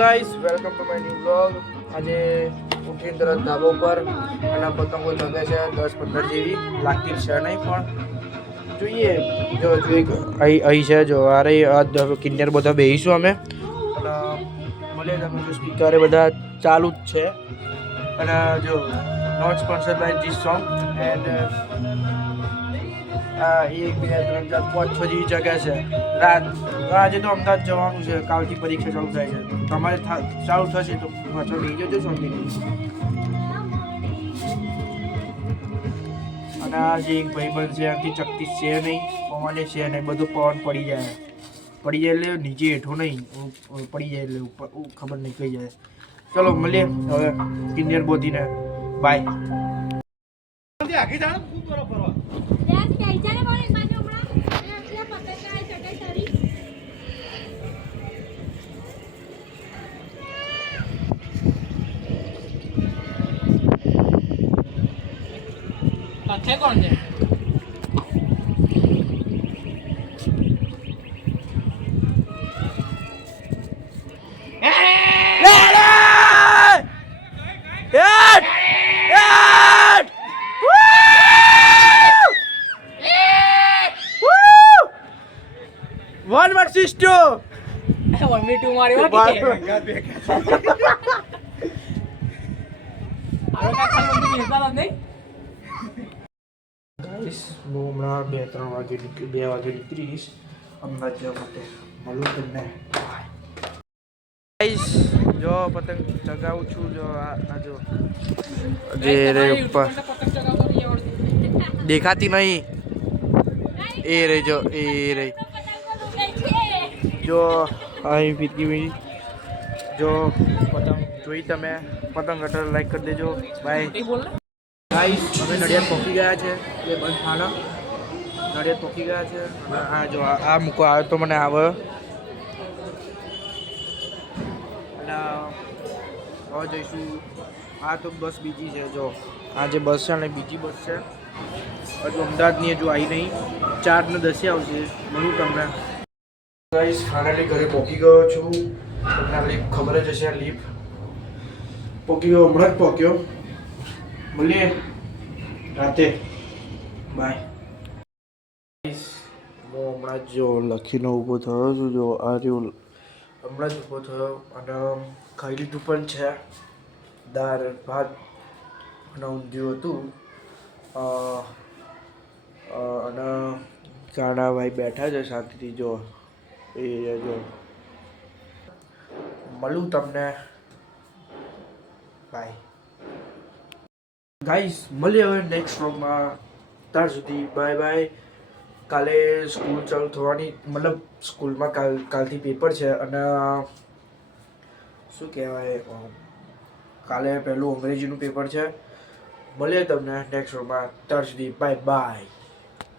Guys welcome to my new vlog. આજે ઉઠીને તરત ધાબા ઉપર અને પતંગો ચગે છે 10-15 જેવી લાગતી છે નહીં પણ જોઈએ જો અહીં છે જો અરે કિન્નર બધા બેસીશું અમે અને મળે તમે જો સ્પીકરે બધા ચાલુ જ છે અને જો not sponsored by this song and 1 2 3 4 5 6 જેવી જગ્યા છે રાત. આજે તો અમદાવાદ જવાનું છે, કાલથી પરીક્ષા ચાલુ થાય છે. તમારે ચાલુ થશે તો પાછળ લઈ જજો શાંતિથી. અને આ જે એક ભાઈબંધ છે એમથી ચકતી છે નહીં, પવને છે નહીં, બધું પવન પડી જાય એટલે નીચે હેઠો નહીં પડી જાય એટલે ઉપર ખબર નહીં કઈ જાય. ચલો મળીએ હવે કિન્નર બોધીને બાય. कौन है One versus two. 1v2 મારી વાત કે આ ખાલી બેસતા જ નહીં. ગાઈસ હું હમણાં 2 વાગે નીકળીશ અમદાવાદ જવા માટે. મળું તમને. ગાઈસ જો પતંગ ચગાવું છું જો આ જો જે રે ઉપર દેખાતી નહીં એ રે જો એ રે જો અહીં ફીરકી જો પતંગ જોઈ તમે. પતંગ અટર લાઈક કરી દેજો. બાય ગાઈસ અમે નડિયાદ પહોંચી ગયા છે. એ બંધ થાના નડિયાદ પહોંચી ગયા છે અને આ જો આ મૂકો આવ્યો તો મને આવે અને હવે જઈશું. આ તો બસ બીજી છે જો આ જે બસ છે ને બીજી બસ છે હજુ અમદાવાદની હજુ આવી નહીં. 4 ને 10 આવશે. મળું તમને. ગાઈસ ફાઇનલી ઘરે પહોંચી ગયો છું. તમને લીફ ખબર જ હશે. આ લીફ પહોંચી ગયો, હમણાં જ પહોંચ્યો. મળીએ રાતે. બાય. હું હમણાં જો લખીને ઊભો થયો છું. જો આ રહ્યું હમણાં જ ઊભો થયો અને ખાઈ લીધું પણ છે. દાળ ભાત અને ઊંધિયું હતું અને કાનાભાઈ બેઠા છે શાંતિથી. જો એ જો મળું તમને. Bye guys. મળીએ હવે નેક્સ્ટ વ્લોગમાં. ત્યાર સુધી બાય બાય. કાલે સ્કૂલ ચાલુ થવાની મતલબ સ્કૂલમાં કાલથી પેપર છે અને શું કહેવાય કાલે પહેલું અંગ્રેજીનું પેપર છે. મળીએ તમને નેક્સ્ટ વ્લોગમાં. ત્યાર સુધી બાય બાય.